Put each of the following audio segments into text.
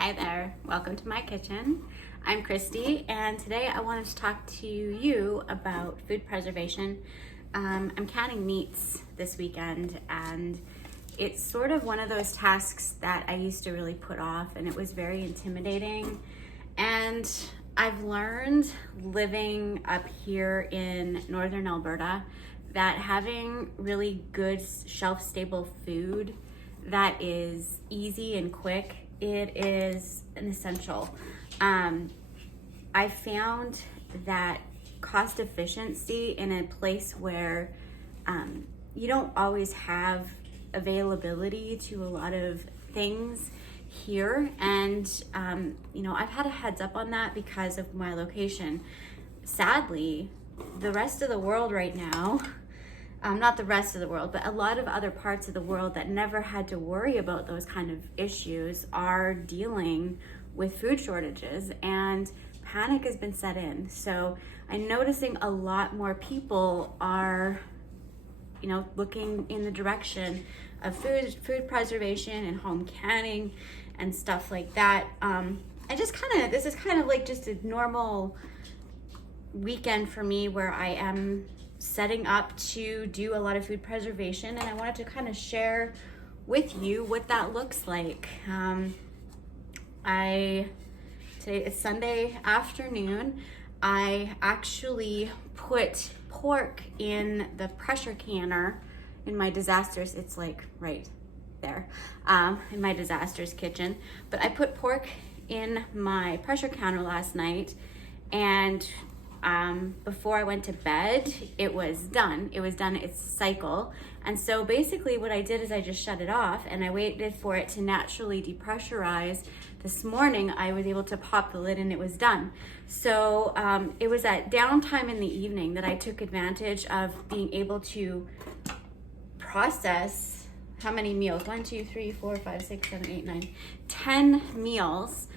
Hi there, welcome to my kitchen. I'm Christy, and today I wanted to talk to you about food preservation. I'm canning meats this weekend, and it's sort of one of those tasks that I used to really put off, and it was very intimidating. And I've learned living up here in northern Alberta that having really good shelf-stable food that is easy and quick, it is an essential. I found that cost efficiency in a place where you don't always have availability to a lot of things here, and I've had a heads up on that because of my location. Sadly, the rest of the world right now, not the rest of the world, but a lot of other parts of the world that never had to worry about those kind of issues are dealing with food shortages, and panic has been set in. So I'm noticing a lot more people are, looking in the direction of food preservation and home canning and stuff like that. This is kind of like just a normal weekend for me where I am setting up to do a lot of food preservation, and I wanted to kind of share with you what that looks like. Today is Sunday afternoon. I actually put pork in the pressure canner in my disasters. It's like right there in my disasters kitchen. But I put pork in my pressure canner last night, and before I went to bed, it was done. It was done its cycle. And so basically what I did is I just shut it off and I waited for it to naturally depressurize. This morning, I was able to pop the lid and it was done. So it was at downtime in the evening that I took advantage of being able to process how many meals? 1, 2, 3, 4, 5, 6, 7, 8, 9, 10 meals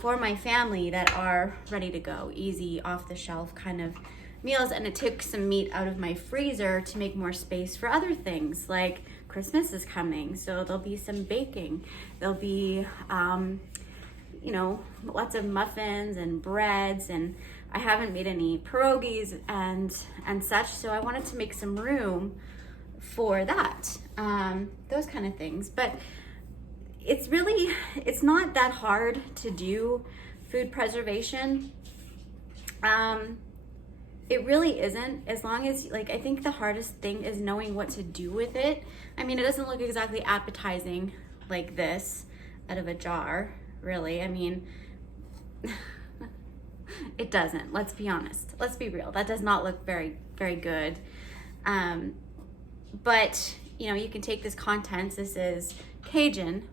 for my family that are ready to go, easy, off the shelf kind of meals. And it took some meat out of my freezer to make more space for other things, like Christmas is coming, so there'll be some baking. There'll be, lots of muffins and breads, and I haven't made any pierogies and such, so I wanted to make some room for that, those kind of things. But it's not that hard to do food preservation. It really isn't, as long as, I think the hardest thing is knowing what to do with it. I mean, it doesn't look exactly appetizing like this out of a jar, really. I mean, it doesn't, let's be honest. Let's be real. That does not look very, very good. But, you can take this contents. This is Cajun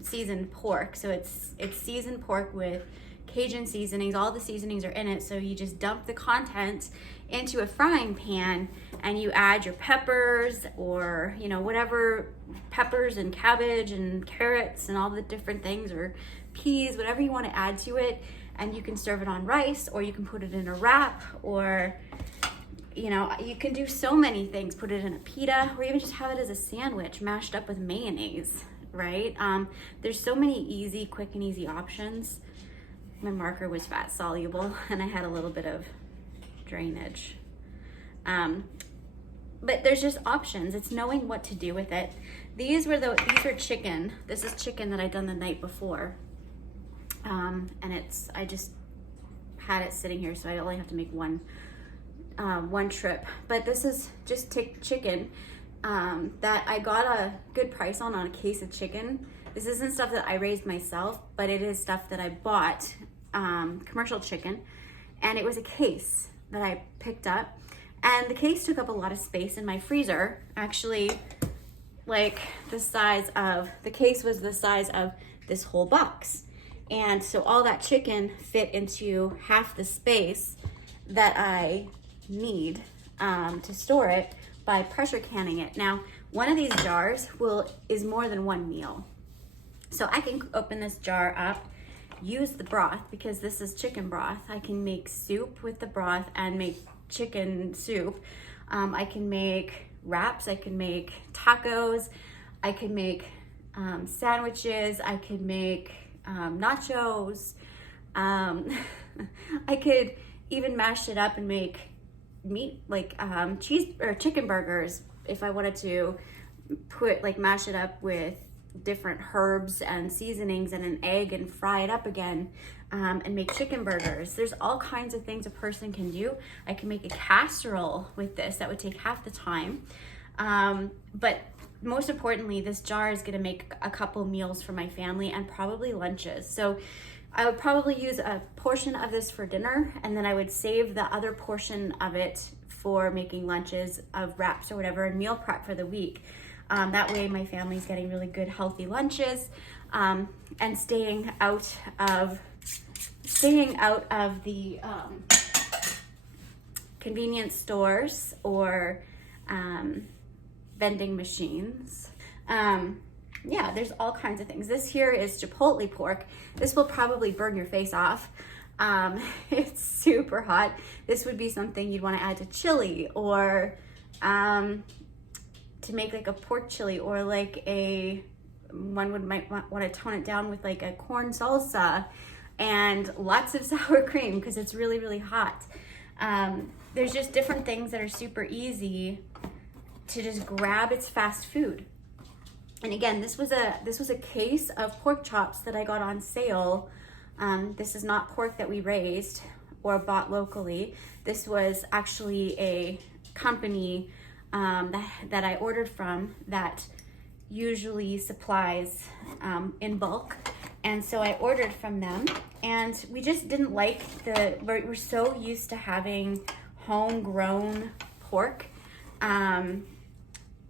seasoned pork. So it's seasoned pork with Cajun seasonings. All the seasonings are in it. So you just dump the contents into a frying pan and you add your peppers or, whatever, peppers and cabbage and carrots and all the different things, or peas, whatever you want to add to it. And you can serve it on rice, or you can put it in a wrap, or, you can do so many things. Put it in a pita, or even just have it as a sandwich mashed up with mayonnaise, right? There's so many easy, quick and easy options. My marker was fat soluble and I had a little bit of drainage. But there's just options. It's knowing what to do with it. These are chicken. This is chicken that I done the night before. And I just had it sitting here, so I only have to make one trip. But this is just chicken that I got a good price on a case of chicken. This isn't stuff that I raised myself, but it is stuff that I bought, commercial chicken, and it was a case that I picked up, and the case took up a lot of space in my freezer. Actually, the case was the size of this whole box, and so all that chicken fit into half the space that I need to store it by pressure canning it. Now, one of these jars is more than one meal. So I can open this jar up, use the broth, because this is chicken broth. I can make soup with the broth and make chicken soup. I can make wraps, I can make tacos, I can make sandwiches, I could make nachos. I could even mash it up and make meat, like cheese or chicken burgers if I wanted to mash it up with different herbs and seasonings and an egg and fry it up again, and make chicken burgers. There's all kinds of things a person can do. I can make a casserole with this that would take half the time. But most importantly, this jar is gonna make a couple meals for my family and probably lunches. So I would probably use a portion of this for dinner, and then I would save the other portion of it for making lunches of wraps or whatever and meal prep for the week. That way my family's getting really good, healthy lunches, and staying out of the convenience stores or vending machines. Yeah, there's all kinds of things. This here is Chipotle pork. This will probably burn your face off. It's super hot. This would be something you'd want to add to chili, or to make like a pork chili, or like might want to tone it down with like a corn salsa and lots of sour cream because it's really, really hot. There's just different things that are super easy to just grab. It's fast food. And again, this was a case of pork chops that I got on sale. This is not pork that we raised or bought locally. This was actually a company that I ordered from that usually supplies in bulk. And so I ordered from them, and we just didn't like we're so used to having homegrown pork,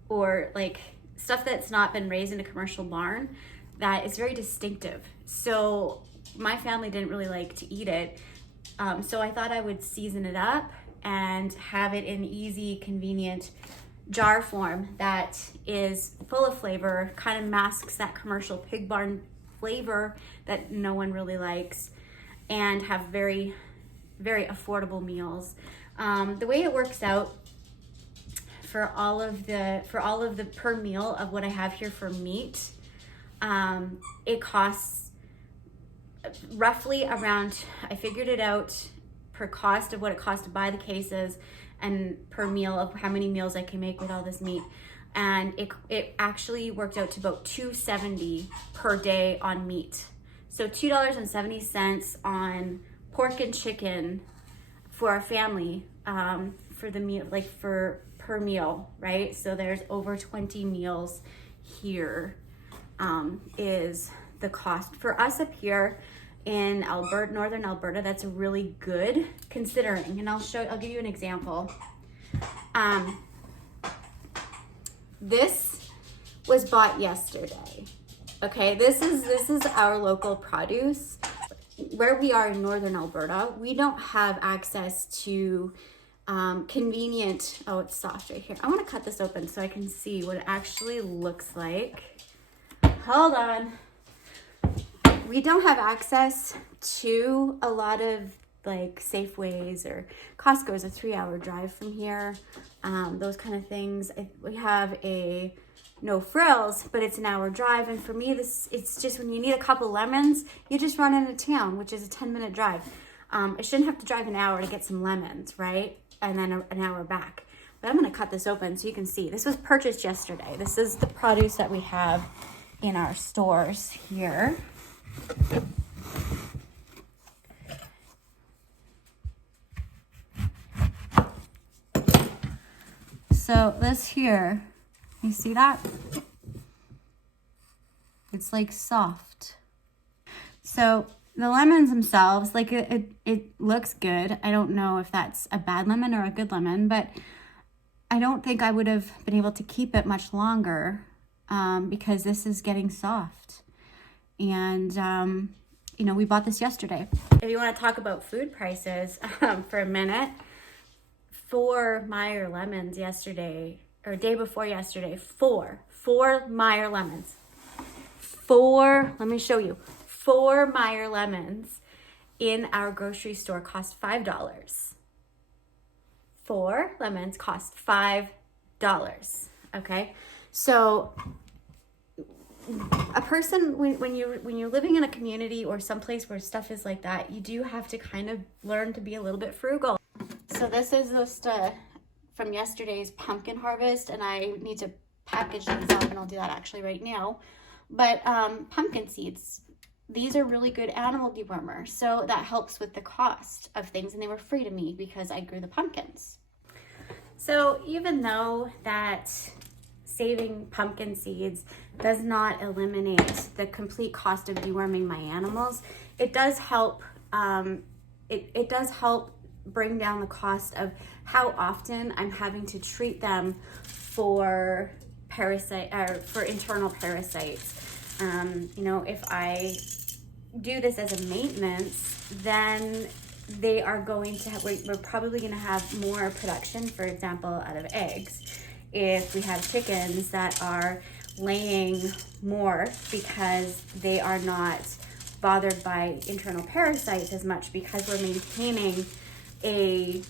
or like stuff that's not been raised in a commercial barn, that is very distinctive. So my family didn't really like to eat it. So I thought I would season it up and have it in easy, convenient jar form that is full of flavor, kind of masks that commercial pig barn flavor that no one really likes, and have very, very affordable meals. The way it works out for all of the per meal of what I have here for meat, it costs roughly around, I figured it out per cost of what it costs to buy the cases and per meal of how many meals I can make with all this meat. And it actually worked out to about $2.70 per day on meat. So $2.70 on pork and chicken for our family, for the meal, like for per meal, right? So there's over 20 meals here, is the cost. For us up here in Alberta, northern Alberta, that's really good considering, and I'll give you an example. This was bought yesterday. Okay, this is our local produce. Where we are in northern Alberta, we don't have access to convenient, oh, it's soft right here. I want to cut this open so I can see what it actually looks like. Hold on. We don't have access to a lot of like Safeways, or Costco is a 3-hour drive from here. Those kind of things. We have a No Frills, but it's an hour drive. And for me, it's just when you need a couple lemons, you just run into town, which is a 10-minute drive. I shouldn't have to drive an hour to get some lemons, right? And then an hour back. But I'm gonna cut this open so you can see. This was purchased yesterday. This is the produce that we have in our stores here. So this here, you see that? It's like soft. So the lemons themselves, like it looks good. I don't know if that's a bad lemon or a good lemon, but I don't think I would have been able to keep it much longer, because this is getting soft. And, we bought this yesterday. If you want to talk about food prices for a minute, 4 Meyer lemons yesterday, or day before yesterday, four Meyer lemons. Let me show you. 4 Meyer lemons in our grocery store cost $5. 4 lemons cost $5. Okay, so a person, when you're living in a community or someplace where stuff is like that, you do have to kind of learn to be a little bit frugal. So this is just from yesterday's pumpkin harvest, and I need to package these up, and I'll do that actually right now. But pumpkin seeds, these are really good animal dewormers, so that helps with the cost of things, and they were free to me because I grew the pumpkins. So even though that saving pumpkin seeds does not eliminate the complete cost of deworming my animals, it does help. It does help bring down the cost of how often I'm having to treat them for internal parasites. You know, if I do this as a maintenance, then they are going to we're probably going to have more production, for example, out of eggs. If we have chickens that are laying more because they are not bothered by internal parasites as much, because we're maintaining a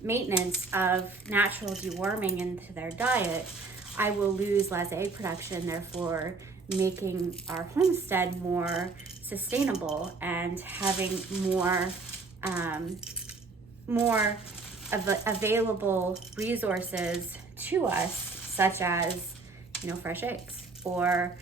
maintenance of natural deworming into their diet, I will lose less egg production, therefore making our homestead more sustainable and having more available resources to us, such as, you know, fresh eggs. Or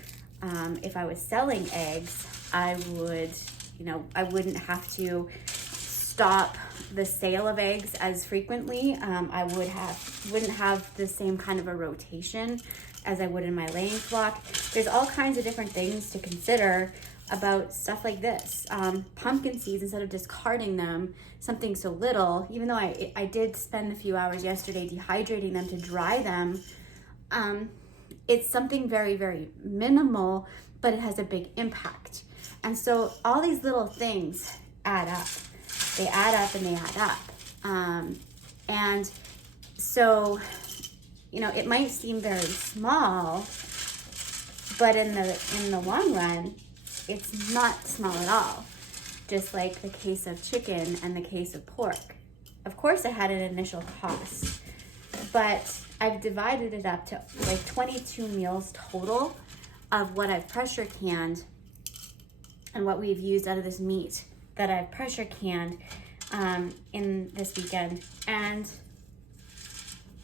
if I was selling eggs, I would, you know, I wouldn't have to stop the sale of eggs as frequently. I wouldn't have the same kind of a rotation as I would in my laying flock. There's all kinds of different things to consider about stuff like this. Pumpkin seeds, instead of discarding them, something so little, even though I did spend a few hours yesterday dehydrating them to dry them, it's something very, very minimal, but it has a big impact. And so all these little things add up. They add up and they add up. And so, you know, it might seem very small, but in the long run, it's not small at all. Just like the case of chicken and the case of pork. Of course, it had an initial cost, but I've divided it up to like 22 meals total of what I've pressure canned and what we've used out of this meat that I've pressure canned in this weekend. And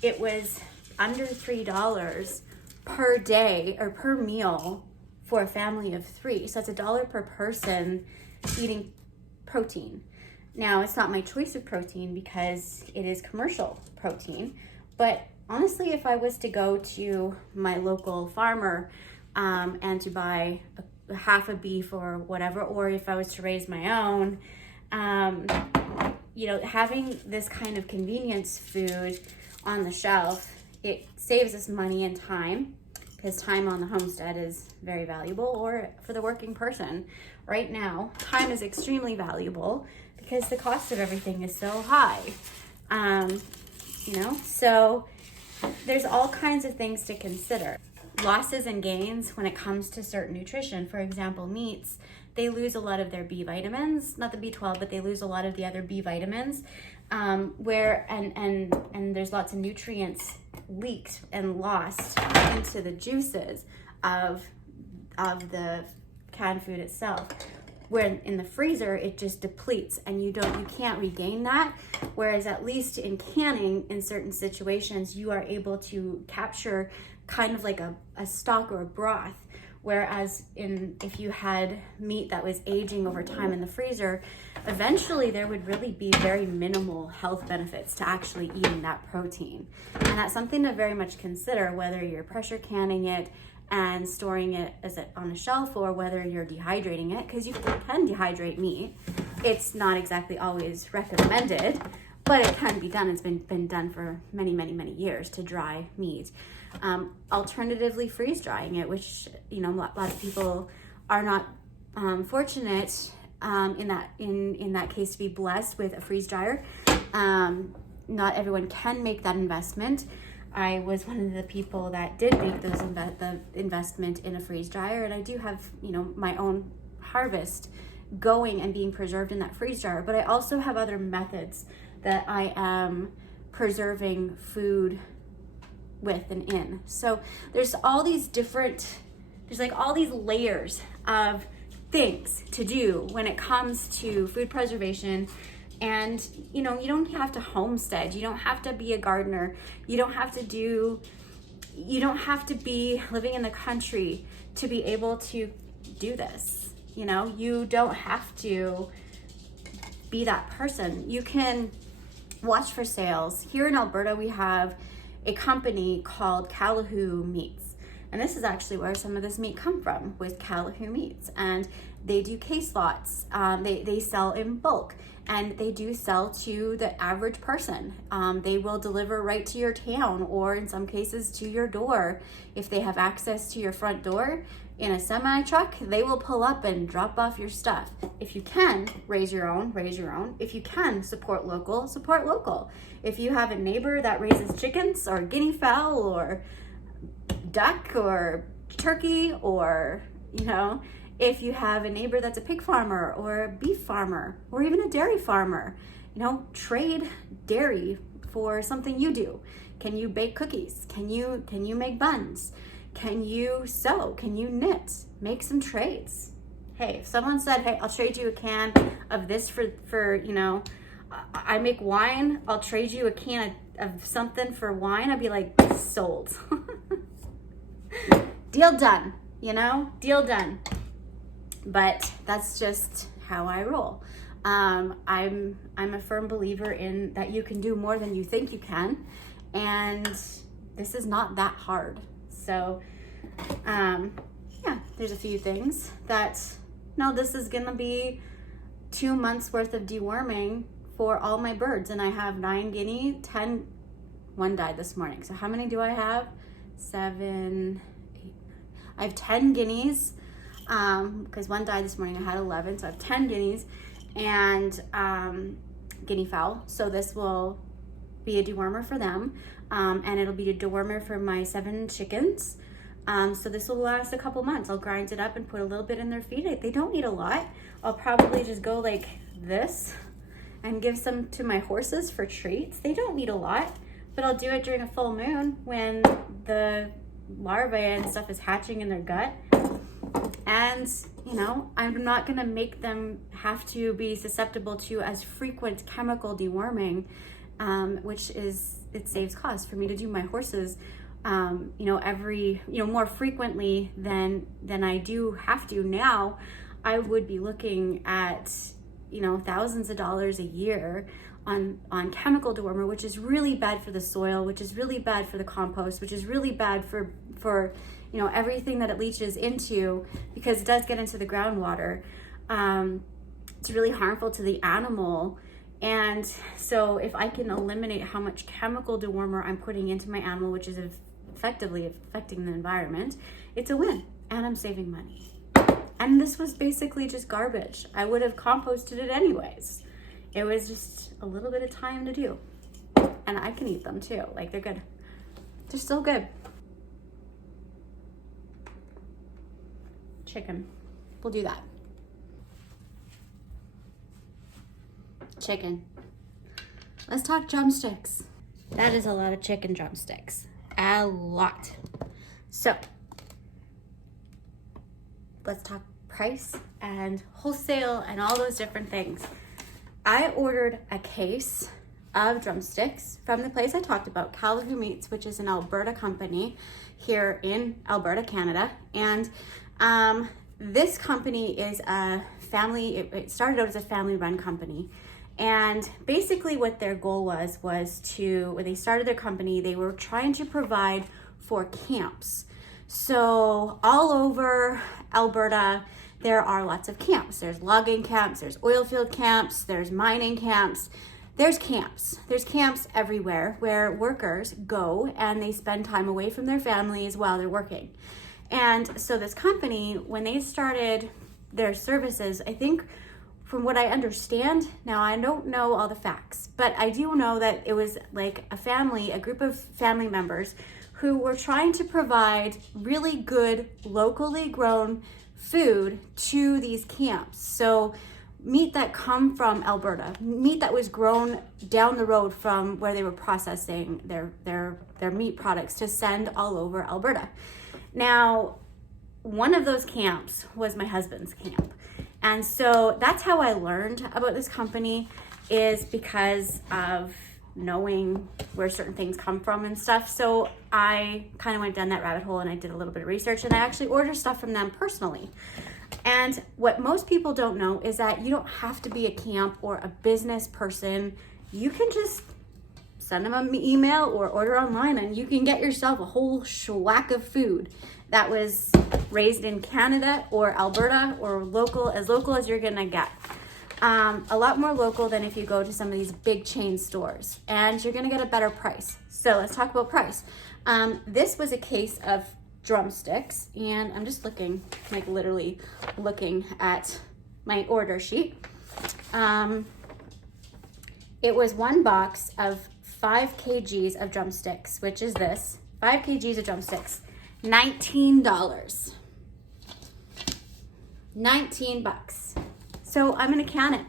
it was under $3 per day or per meal for a family of 3. So it's $1 per person eating protein. Now, it's not my choice of protein because it is commercial protein, but honestly, if I was to go to my local farmer and to buy half a beef or whatever, or if I was to raise my own, you know, having this kind of convenience food on the shelf, it saves us money and time, because time on the homestead is very valuable, or for the working person. Right now, time is extremely valuable because the cost of everything is so high. You know, so there's all kinds of things to consider. Losses and gains when it comes to certain nutrition. For example, meats, they lose a lot of their B vitamins, not the B12, but they lose a lot of the other B vitamins, and there's lots of nutrients leaked and lost into the juices of the canned food itself. Where in the freezer, it just depletes and you can't regain that. Whereas at least in canning, in certain situations, you are able to capture kind of like a stock or a broth. Whereas if you had meat that was aging over time in the freezer, eventually there would really be very minimal health benefits to actually eating that protein. And that's something to very much consider, whether you're pressure canning it and storing it on a shelf, or whether you're dehydrating it, because you can dehydrate meat. It's not exactly always recommended, but it can be done. It's been done for many, many, many years to dry meat. Alternatively, freeze drying it, which, you know, a lot of people are not fortunate in that case to be blessed with a freeze dryer. Not everyone can make that investment. I was one of the people that did make the investment in a freeze dryer, and I do have, you know, my own harvest going and being preserved in that freeze dryer. But I also have other methods that I am preserving food with and in. So there's all these different There's like all these layers of things to do when it comes to food preservation. And you know, you don't have to homestead, you don't have to be a gardener, you don't have to be living in the country to be able to do this. You know, you don't have to be that person. You can watch for sales. Here in Alberta, we have a company called Calahoo Meats. And this is actually where some of this meat come from, with Calahoo Meats. And they do case lots. They sell in bulk, and they do sell to the average person. They will deliver right to your town, or in some cases to your door. If they have access to your front door in a semi truck, they will pull up and drop off your stuff. If you can, raise your own. If you can, support local. If you have a neighbor that raises chickens or guinea fowl or duck or turkey, or you know, if you have a neighbor that's a pig farmer or a beef farmer or even a dairy farmer, you know, trade dairy for something you do. Can you bake cookies? Can you make buns? Can you sew? Can you knit? Make some trades. Hey, if someone said, hey, I'll trade you a can of this for you know, I make wine, I'll trade you a can of something for wine, I'd be like, sold. Deal done, you know, deal done. But that's just how I roll. I'm a firm believer in that you can do more than you think you can, and this is not that hard. So, yeah, there's a few things that, no, this is gonna be 2 months worth of deworming for all my birds, and I have 9 guinea, 10, one died this morning. So how many do I have? 7, 8, I have 10 guineas, because one died this morning. I had 11, so I have 10 guineas and guinea fowl. So this will be a dewormer for them, and it'll be a dewormer for my 7 chickens. So this will last a couple months. I'll grind it up and put a little bit in their feed. They don't need a lot. I'll probably just go like this and give some to my horses for treats. They don't need a lot, but I'll do it during a full moon when the larvae and stuff is hatching in their gut. And, you know, I'm not gonna make them have to be susceptible to as frequent chemical deworming, which is, it saves cost for me to do my horses, you know, more frequently than I do have to now. I would be looking at, you know, thousands of dollars a year on chemical dewormer, which is really bad for the soil, which is really bad for the compost, which is really bad for you know, everything that it leaches into, because it does get into the groundwater. It's really harmful to the animal. And so if I can eliminate how much chemical dewormer I'm putting into my animal, which is effectively affecting the environment, it's a win, and I'm saving money. And this was basically just garbage. I would have composted it anyways. It was just a little bit of time to do. And I can eat them too. Like, they're good. They're still good. Chicken. We'll do that. Chicken. Let's talk drumsticks. That is a lot of chicken drumsticks. A lot. So, let's talk price and wholesale and all those different things. I ordered a case of drumsticks from the place I talked about, Calahoo Meats, which is an Alberta company here in Alberta, Canada. And this company is a family, it started out as a family-run company. And basically what their goal was to, when they started their company, they were trying to provide for camps. So all over Alberta, there are lots of camps. There's logging camps, there's oil field camps, there's mining camps. There's camps. There's camps everywhere where workers go and they spend time away from their families while they're working. And so this company, when they started their services, I think from what I understand, now I don't know all the facts, but I do know that it was like a group of family members who were trying to provide really good locally grown food to these camps. So meat that come from Alberta, meat that was grown down the road from where they were processing their meat products to send all over Alberta. Now, one of those camps was my husband's camp. And so that's how I learned about this company, is because of knowing where certain things come from and stuff. So I kind of went down that rabbit hole and I did a little bit of research, and I actually order stuff from them personally. And what most people don't know is that you don't have to be a camp or a business person. You can just send them an email or order online, and you can get yourself a whole schwack of food that was raised in Canada or Alberta, or local as you're gonna get. A lot more local than if you go to some of these big chain stores, and you're gonna get a better price. So let's talk about price. This was a case of drumsticks, and I'm just looking, like literally looking at my order sheet. It was one box of 5 kgs of drumsticks, which is this, 5 kgs of drumsticks, $19. 19 bucks. So I'm gonna can it.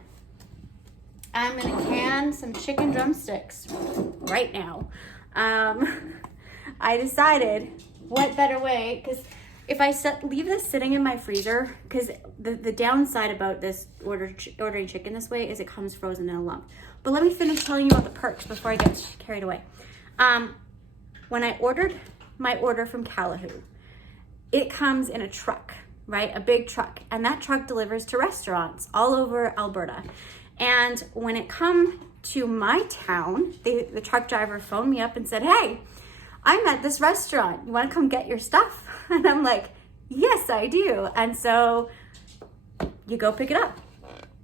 I'm gonna can some chicken drumsticks right now. I decided what better way, because if I leave this sitting in my freezer, because the downside about this ordering chicken this way is it comes frozen in a lump. But let me finish telling you about the perks before I get carried away. When I ordered my order from Calahoo, it comes in a truck, right? A big truck. And that truck delivers to restaurants all over Alberta. And when it come to my town, the truck driver phoned me up and said, "Hey, I'm at this restaurant. You want to come get your stuff?" And I'm like, "Yes, I do." And so you go pick it up,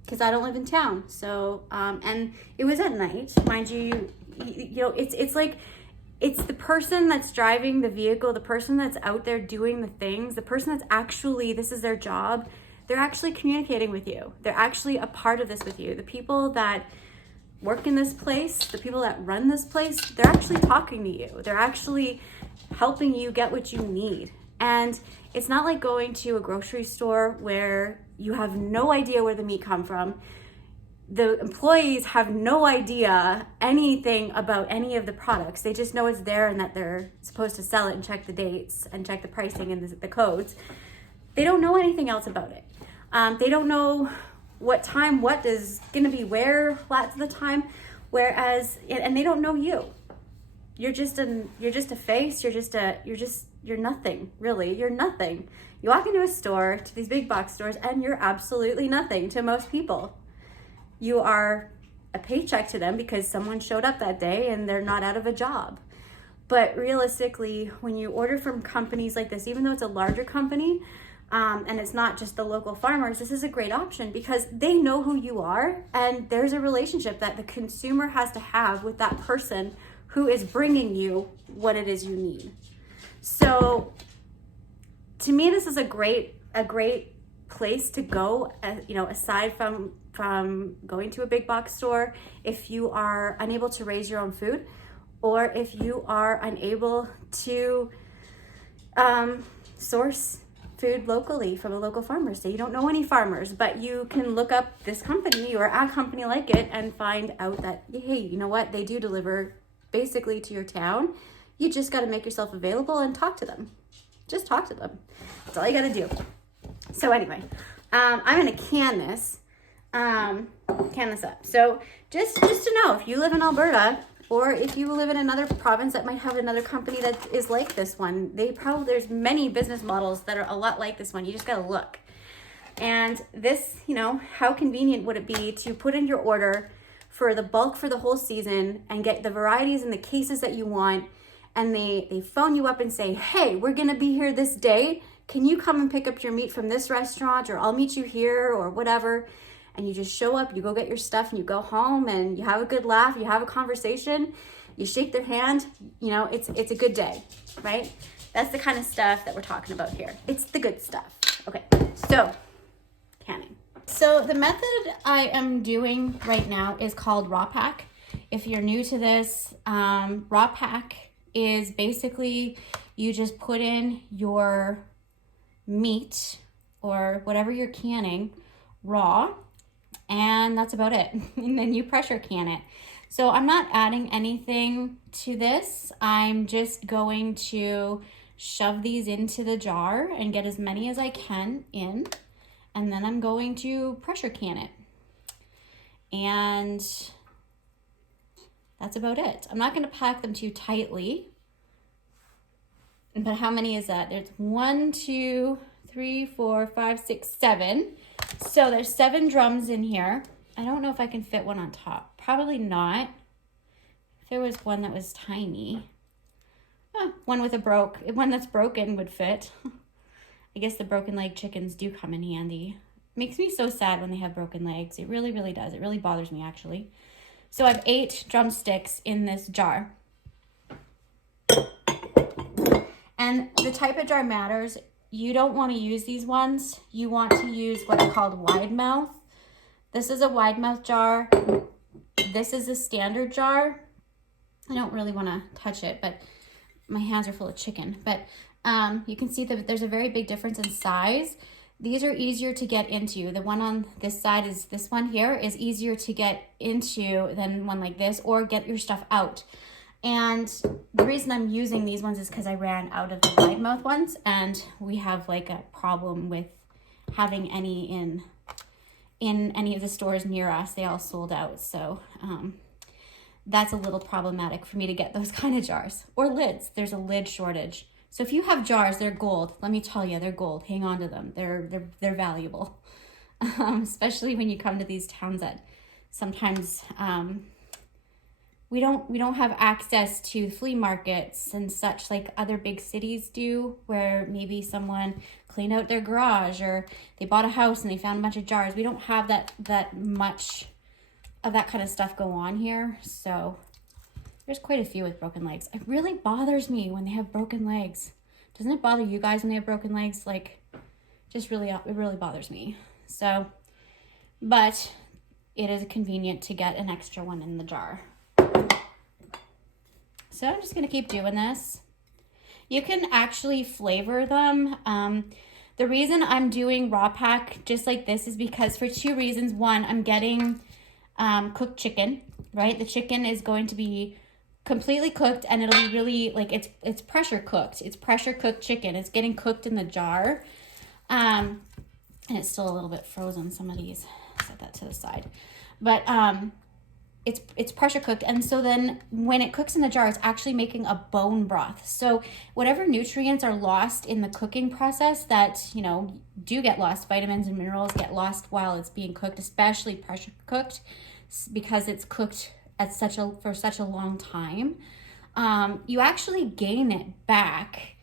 because I don't live in town. So, and it was at night, mind you. You know, it's like, it's the person that's driving the vehicle, the person that's out there doing the things, the person that's actually, this is their job. They're actually communicating with you. They're actually a part of this with you. The people that work in this place, the people that run this place, they're actually talking to you. They're actually helping you get what you need. And it's not like going to a grocery store where you have no idea where the meat come from. The employees have no idea anything about any of the products. They just know it's there and that they're supposed to sell it and check the dates and check the pricing and the codes. They don't know anything else about it. They don't know what time, what is gonna be where lots of the time, whereas, and they don't know you. You're just a face, you're nothing, really, you're nothing. You walk into a store, to these big box stores, and you're absolutely nothing to most people. You are a paycheck to them because someone showed up that day and they're not out of a job. But realistically, when you order from companies like this, even though it's a larger company, and it's not just the local farmers, this is a great option because they know who you are, and there's a relationship that the consumer has to have with that person who is bringing you what it is you need. So to me, this is a great place to go, aside from going to a big box store, if you are unable to raise your own food, or if you are unable to source food locally from a local farmer. Say you don't know any farmers, but you can look up this company or a company like it and find out that, hey, you know what? They do deliver basically to your town. You just got to make yourself available and talk to them. Just talk to them. That's all you got to do. So anyway, I'm going to can this up. So just to know, if you live in Alberta, or if you live in another province that might have another company that is like this one, there's many business models that are a lot like this one. You just got to look. And this, how convenient would it be to put in your order for the bulk for the whole season and get the varieties and the cases that you want, and they phone you up and say, "Hey, we're going to be here this day. Can you come and pick up your meat from this restaurant, or I'll meet you here," or whatever. And you just show up, you go get your stuff, and you go home, and you have a good laugh, you have a conversation, you shake their hand, it's a good day, right? That's the kind of stuff that we're talking about here. It's the good stuff. Okay, so canning. So the method I am doing right now is called raw pack. If you're new to this, raw pack is basically you just put in your meat or whatever you're canning raw, and that's about it. And then you pressure can it. So I'm not adding anything to this. I'm just going to shove these into the jar and get as many as I can in. And then I'm going to pressure can it. And that's about it. I'm not going to pack them too tightly. But how many is that? There's 1, 2, 3, 4, 5, 6, 7. So there's 7 drums in here. I don't know if I can fit one on top. Probably not. If there was one that was tiny. One that's broken would fit. I guess the broken leg chickens do come in handy. Makes me so sad when they have broken legs. It really, really does. It really bothers me, actually. So I have 8 drumsticks in this jar. And the type of jar matters. You don't want to use these ones. You want to use what's called wide mouth. This is a wide mouth jar. This is a standard jar. I don't really want to touch it, but my hands are full of chicken. But you can see that there's a very big difference in size. These are easier to get into. The one on this side is this one here is easier to get into than one like this, or get your stuff out. And the reason I'm using these ones is because I ran out of the wide mouth ones, and we have like a problem with having any in any of the stores near us. They all sold out. So that's a little problematic for me to get those kind of jars. Or lids. There's a lid shortage. So if you have jars, they're gold. Let me tell you, they're gold. Hang on to them. They're valuable. Especially when you come to these towns that sometimes we don't have access to flea markets and such like other big cities do, where maybe someone cleaned out their garage or they bought a house and they found a bunch of jars. We don't have that much of that kind of stuff go on here. So there's quite a few with broken legs. It really bothers me when they have broken legs. Doesn't it bother you guys when they have broken legs? Like, it really bothers me. So, but it is convenient to get an extra one in the jar. So I'm just gonna keep doing this. You can actually flavor them. The reason I'm doing raw pack just like this is because for 2 reasons. One, I'm getting cooked chicken, right? The chicken is going to be completely cooked, and it'll be really like it's pressure cooked. It's pressure cooked chicken. It's getting cooked in the jar, and it's still a little bit frozen. Some of these, set that to the side, but it's pressure cooked, and so then when it cooks in the jar, it's actually making a bone broth. So whatever nutrients are lost in the cooking process that do get lost, vitamins and minerals get lost while it's being cooked, especially pressure cooked, because it's cooked for such a long time. You actually gain it back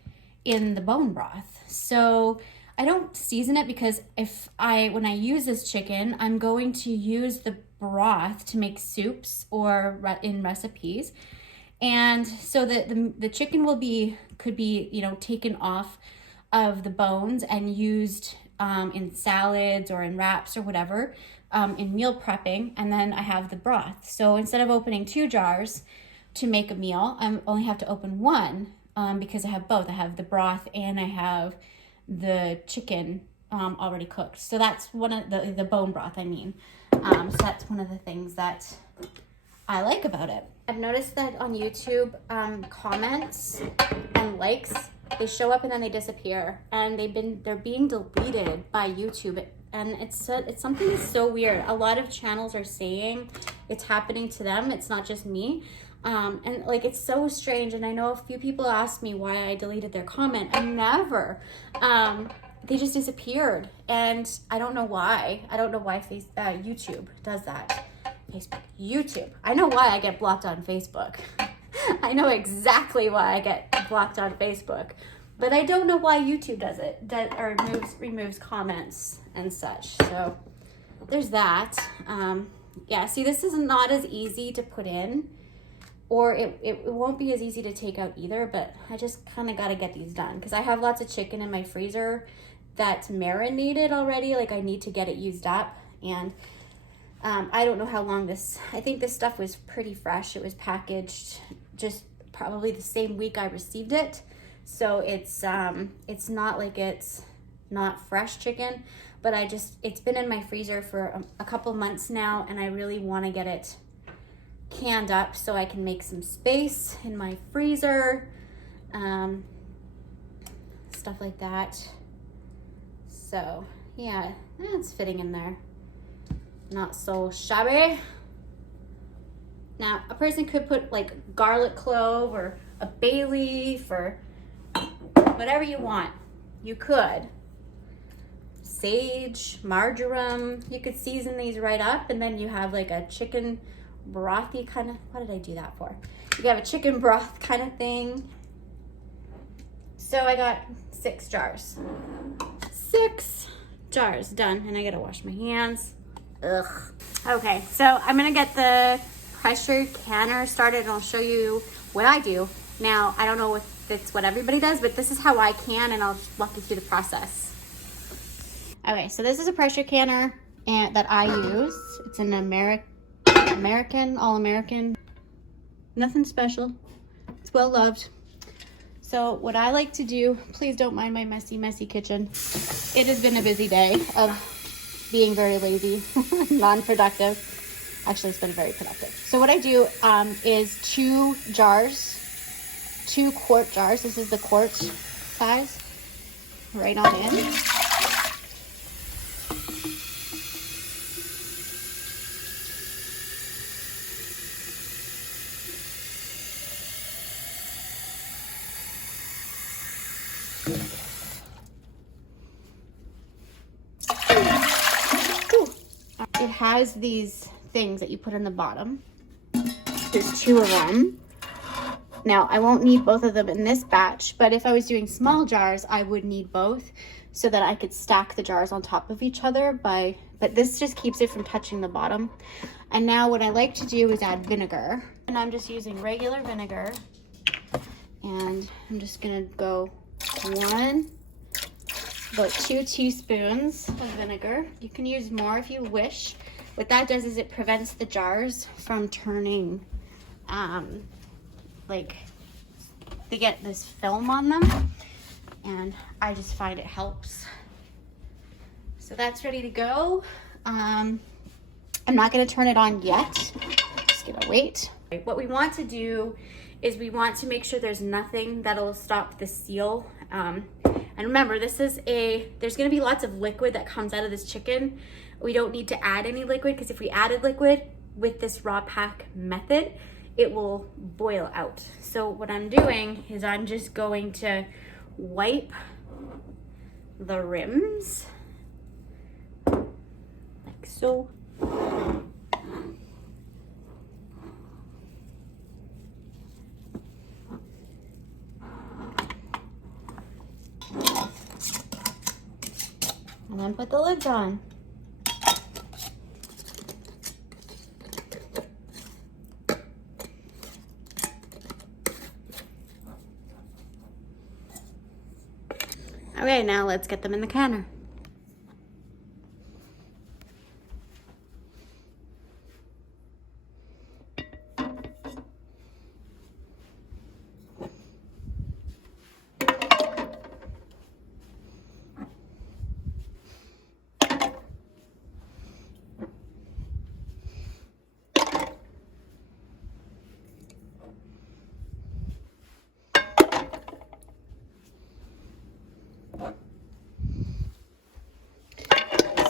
in the bone broth. So I don't season it, because when I use this chicken, I'm going to use the broth to make soups or in recipes. And so the chicken could be taken off of the bones and used in salads or in wraps or whatever, in meal prepping. And then I have the broth. So instead of opening 2 jars to make a meal, I only have to open 1 because I have both. I have the broth and I have the chicken already cooked. So that's one of the bone broth, I mean. So that's one of the things that I like about it. I've noticed that on YouTube, comments and likes, they show up and then they disappear, and they're being deleted by YouTube. And it's something that's so weird. A lot of channels are saying it's happening to them. It's not just me. And like, it's so strange. And I know a few people asked me why I deleted their comment. I never. They just disappeared, and I don't know why. I don't know why YouTube does that. YouTube. I know why I get blocked on Facebook. I know exactly why I get blocked on Facebook, but I don't know why YouTube does it. Or removes comments and such. So there's that. Yeah. See, this is not as easy to put in, or it won't be as easy to take out either. But I just kind of got to get these done because I have lots of chicken in my freezer that's marinated already. Like, I need to get it used up, and I don't know how long I think this stuff was pretty fresh. It was packaged just probably the same week I received it, so it's not like it's not fresh chicken, but it's been in my freezer for a couple months now, and I really want to get it canned up so I can make some space in my freezer. stuff like that. So yeah, it's fitting in there. Not so shabby. Now, a person could put like garlic clove or a bay leaf or whatever you want. You could. Sage, marjoram. You could season these right up, and then you have like a chicken brothy kind of, what did I do that for? You have a chicken broth kind of thing. So I got 6 jars. 6 jars done, and I gotta wash my hands. Ugh. Okay, so I'm gonna get the pressure canner started, and I'll show you what I do. Now, I don't know if it's what everybody does, but this is how I can, and I'll just walk you through the process. Okay, so this is a pressure canner that I use. It's an American, all-American. Nothing special. It's well loved. So what I like to do, please don't mind my messy kitchen. It has been a busy day of being very lazy, non-productive. Actually, it's been very productive. So what I do is 2 jars, 2 quart jars. This is the quart size. Right on in. It has these things that you put in the bottom. There's 2 of them. Now, I won't need both of them in this batch, but if I was doing small jars, I would need both so that I could stack the jars on top of each other but this just keeps it from touching the bottom. And now what I like to do is add vinegar. And I'm just using regular vinegar. And I'm just gonna go about 2 teaspoons of vinegar. You can use more if you wish. What that does is it prevents the jars from turning, like they get this film on them, and I just find it helps. So that's ready to go. I'm not gonna turn it on yet. Just gonna wait. What we want to do is we want to make sure there's nothing that'll stop the seal. And remember, there's gonna be lots of liquid that comes out of this chicken. We don't need to add any liquid, because if we added liquid with this raw pack method, it will boil out. So what I'm doing is I'm just going to wipe the rims, like so. And then put the lids on. Okay, now let's get them in the canner.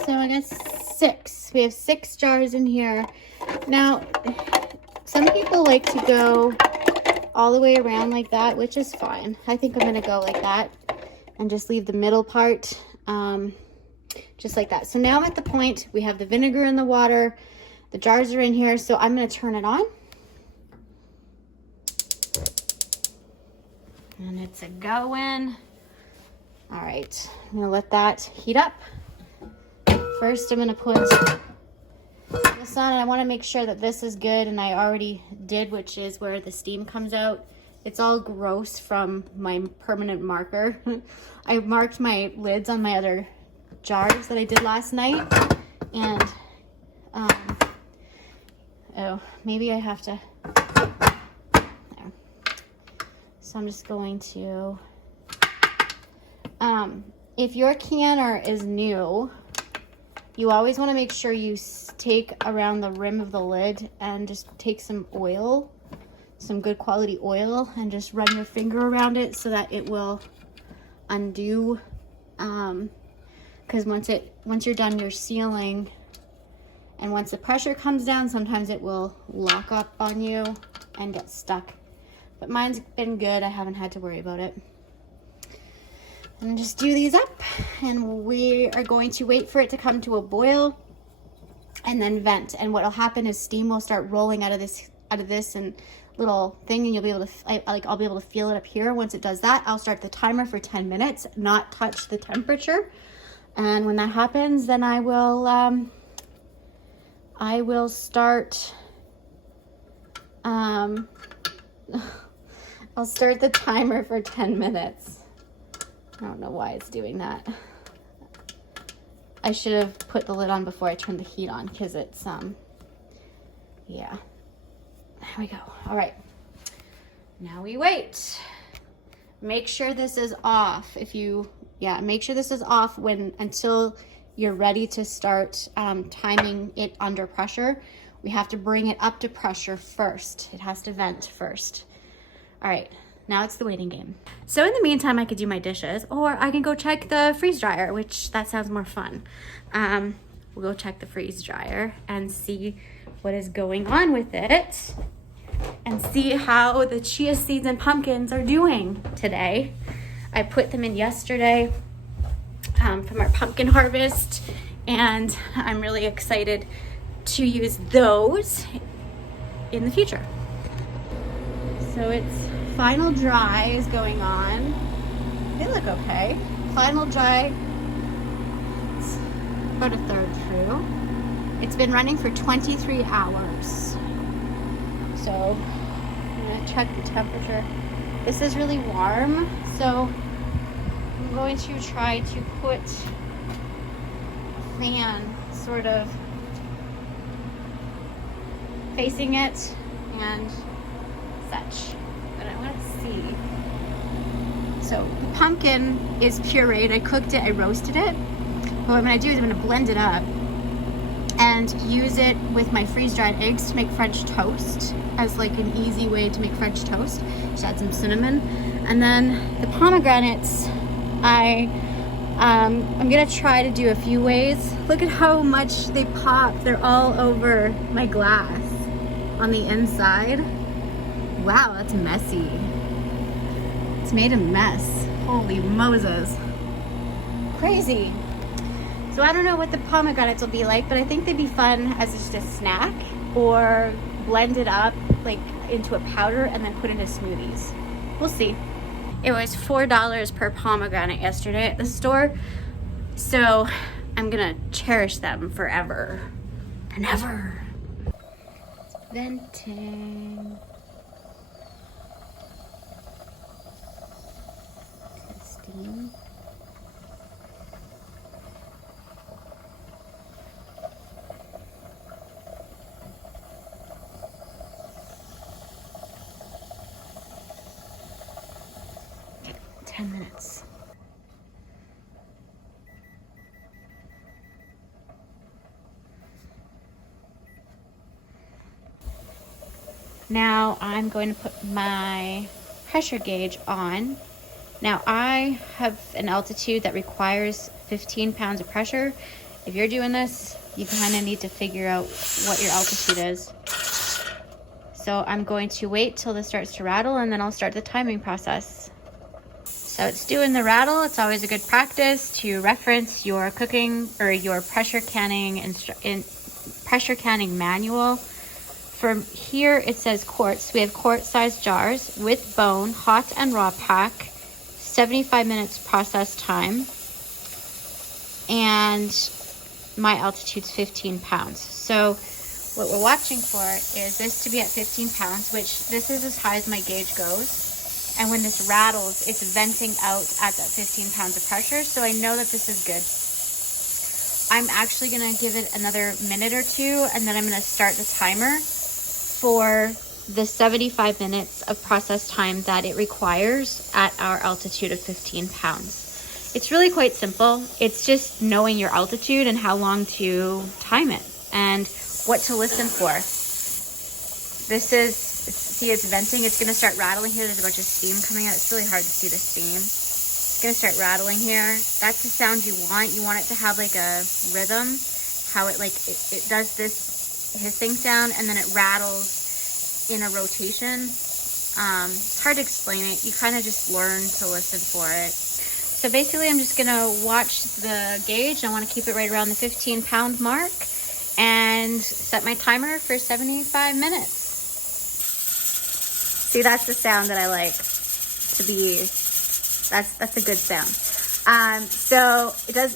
So I guess 6. We have 6 jars in here. Now, some people like to go all the way around like that, which is fine. I think I'm gonna go like that and just leave the middle part just like that. So now I'm at the point, we have the vinegar in the water, the jars are in here, so I'm gonna turn it on. And it's a going. All right, I'm gonna let that heat up. First, I'm gonna put this on, and I wanna make sure that this is good, and I already did, which is where the steam comes out. It's all gross from my permanent marker. I marked my lids on my other jars that I did last night, and oh, maybe I have to, there. So I'm just going to, if your canner is new, you always want to make sure you take around the rim of the lid and just take some oil, some good quality oil, and just run your finger around it so that it will undo, because once you're done your sealing, and once the pressure comes down, sometimes it will lock up on you and get stuck. But mine's been good. I haven't had to worry about it. And just do these up, and we are going to wait for it to come to a boil and then vent. And what will happen is steam will start rolling out of this and little thing, and you'll be able to, I'll be able to feel it up here. Once it does that, I'll start the timer for 10 minutes, not touch the temperature. And when that happens, then I will start, I'll start the timer for 10 minutes. I don't know why it's doing that. I should have put the lid on before I turned the heat on, because it's, yeah. There we go. All right. Now we wait. Make sure this is off. Make sure this is off until you're ready to start timing it under pressure. We have to bring it up to pressure first. It has to vent first. All right. Now it's the waiting game. So in the meantime, I could do my dishes, or I can go check the freeze dryer, which that sounds more fun. We'll go check the freeze dryer and see what is going on with it, and see how the chia seeds and pumpkins are doing today. I put them in yesterday from our pumpkin harvest, and I'm really excited to use those in the future. So it's final dry is going on. They look okay. Final dry, it's about a third through. It's been running for 23 hours. So I'm gonna check the temperature. This is really warm, so I'm going to try to put a fan sort of facing it and such. But I want to see. So the pumpkin is pureed. I cooked it, I roasted it. But what I'm gonna do is I'm gonna blend it up and use it with my freeze-dried eggs to make French toast, as like an easy way to make French toast. Just add some cinnamon. And then the pomegranates, I'm gonna try to do a few ways. Look at how much they pop. They're all over my glass on the inside. Wow, that's messy. It's made a mess. Holy Moses. Crazy. So I don't know what the pomegranates will be like, but I think they'd be fun as just a snack, or blend it up like into a powder and then put into smoothies. We'll see. It was $4 per pomegranate yesterday at the store, so I'm gonna cherish them forever and ever. It's venting. Testing. Okay, 10 minutes. Now I'm going to put my pressure gauge on. Now I have an altitude that requires 15 pounds of pressure. If you're doing this, you kind of need to figure out what your altitude is. So I'm going to wait till this starts to rattle, and then I'll start the timing process. So it's doing the rattle. It's always a good practice to reference your cooking or your pressure canning manual. From here it says quarts. We have quart-sized jars with bone, hot and raw pack, 75 minutes process time, and my altitude's 15 pounds. So what we're watching for is this to be at 15 pounds, which this is as high as my gauge goes. And when this rattles, it's venting out at that 15 pounds of pressure. So I know that this is good. I'm actually gonna give it another minute or two, and then I'm gonna start the timer for the 75 minutes of process time that it requires at our altitude of 15 pounds. It's really quite simple. It's just knowing your altitude and how long to time it and what to listen for. This is, see, it's venting. It's gonna start rattling here. There's a bunch of steam coming out. It's really hard to see the steam. gonna start rattling here. That's the sound you want. You want it to have like a rhythm, how it like it does this hissing sound and then it rattles in a rotation. It's hard to explain it. You kind of just learn to listen for it. So basically I'm just gonna watch the gauge. I want to keep it right around the 15-pound mark and set my timer for 75 minutes. See, that's the sound that I like to be. That's a good sound. So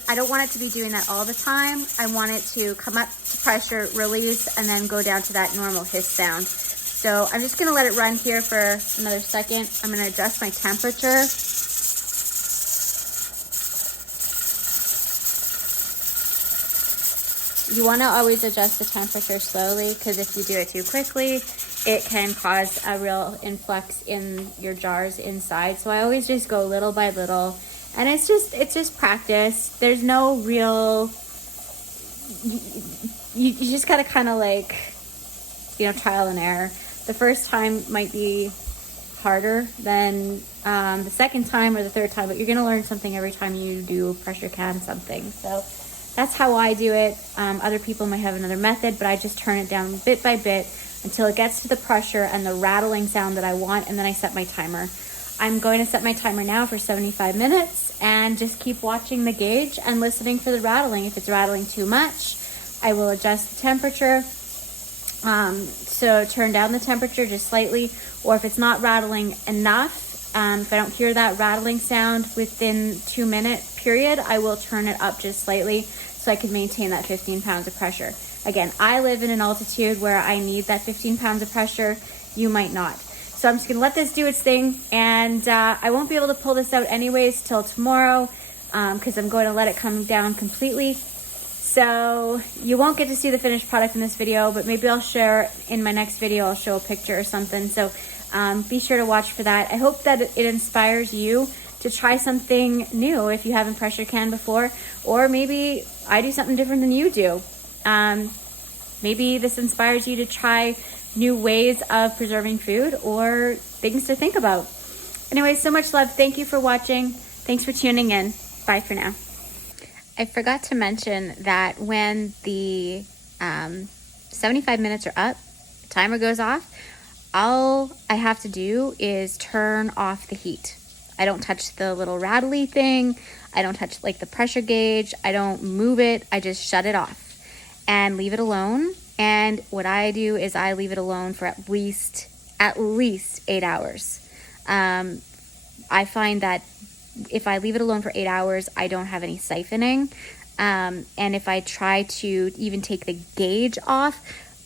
I don't want it to be doing that all the time. I want it to come up to pressure, release, and then go down to that normal hiss sound. So I'm just gonna let it run here for another second. I'm gonna adjust my temperature. You wanna always adjust the temperature slowly, because if you do it too quickly, it can cause a real influx in your jars inside. So I always just go little by little, and it's just practice. There's no real, you just gotta kind of like, trial and error. The first time might be harder than the second time or the third time, but you're gonna learn something every time you do pressure can something. So that's how I do it. Other people might have another method, but I just turn it down bit by bit until it gets to the pressure and the rattling sound that I want, and then I set my timer. I'm going to set my timer now for 75 minutes and just keep watching the gauge and listening for the rattling. If it's rattling too much, I will adjust the temperature. So turn down the temperature just slightly, or if it's not rattling enough, if I don't hear that rattling sound within 2-minute period, I will turn it up just slightly so I can maintain that 15 pounds of pressure. Again, I live in an altitude where I need that 15 pounds of pressure. You might not. So I'm just gonna let this do its thing, and I won't be able to pull this out anyways till tomorrow because I'm going to let it come down completely. So you won't get to see the finished product in this video, but maybe I'll share in my next video. I'll show a picture or something. So be sure to watch for that. I hope that it inspires you to try something new if you haven't pressure canned before, or maybe I do something different than you do. Maybe this inspires you to try new ways of preserving food or things to think about. Anyway, so much love. Thank you for watching. Thanks for tuning in. Bye for now. I forgot to mention that when the 75 minutes are up, the timer goes off, all I have to do is turn off the heat. I don't touch the little rattly thing. I don't touch like the pressure gauge. I don't move it. I just shut it off and leave it alone. And what I do is I leave it alone for at least 8 hours. I find that if I leave it alone for 8 hours, I don't have any siphoning. And if I try to even take the gauge off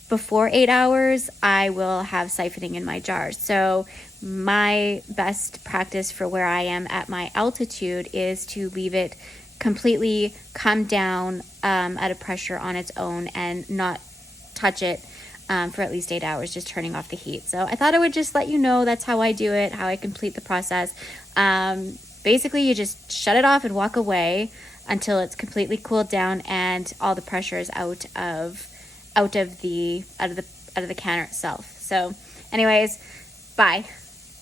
before 8 hours, I will have siphoning in my jars. So my best practice for where I am at my altitude is to leave it completely come down at a pressure on its own and not touch it for at least 8 hours, just turning off the heat. So I thought I would just let you know that's how I do it, how I complete the process. Basically, you just shut it off and walk away until it's completely cooled down and all the pressure is out of the canner itself. So anyways, bye.